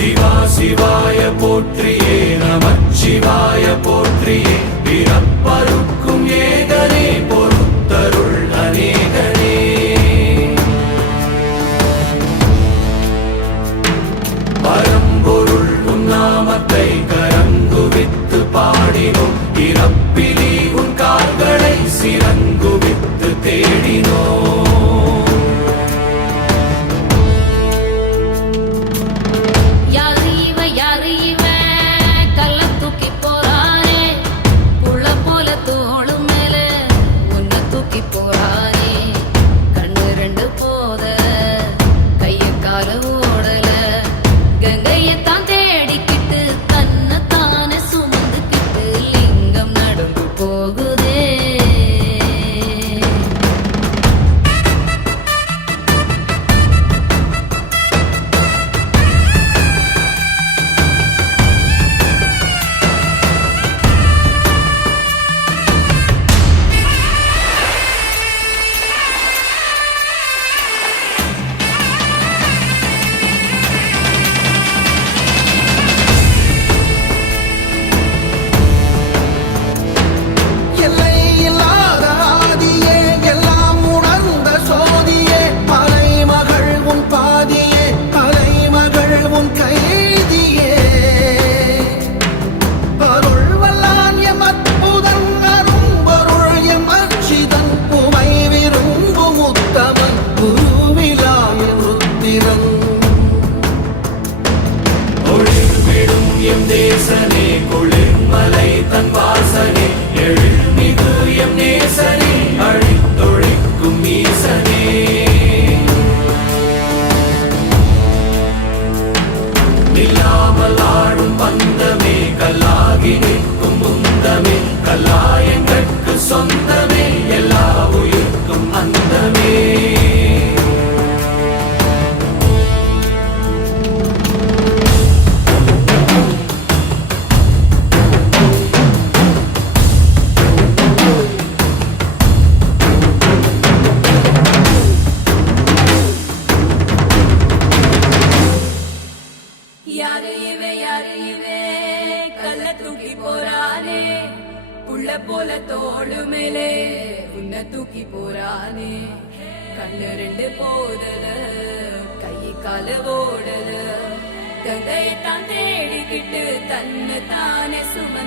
சிவா சிவாய போற்றியே நமச்சிவாய போற்றியே பிறப்பருக்கும் ஏகனே பொறுத்தருள் அநேகனே பரம்பொருள் உன் நாமத்தை கரங்குவித்து பாடினோம் இறப்பிலி உன் கால்களை சிறங்குவித்து தேடினோம் தேசனே குளிர்மலை தன் வாசனே எழில்மிகு எம் நேசனே அழித்தொழிக்கும் ஈசனே நில்லாமல் ஆடும் பந்தமே கல்லாகி நிற்கும் முந்தமே கல்லாயங்கட்கு சொந்தமே எல்லா உயிர்க்கும் அந்தமே போல தோளு மேலே உன்னை தூக்கி போறானே கண்ணு ரெண்டு போதல கை கால ஓடல கங்கையத்தான் தேடிக்கிட்டு தன்னை தானே சும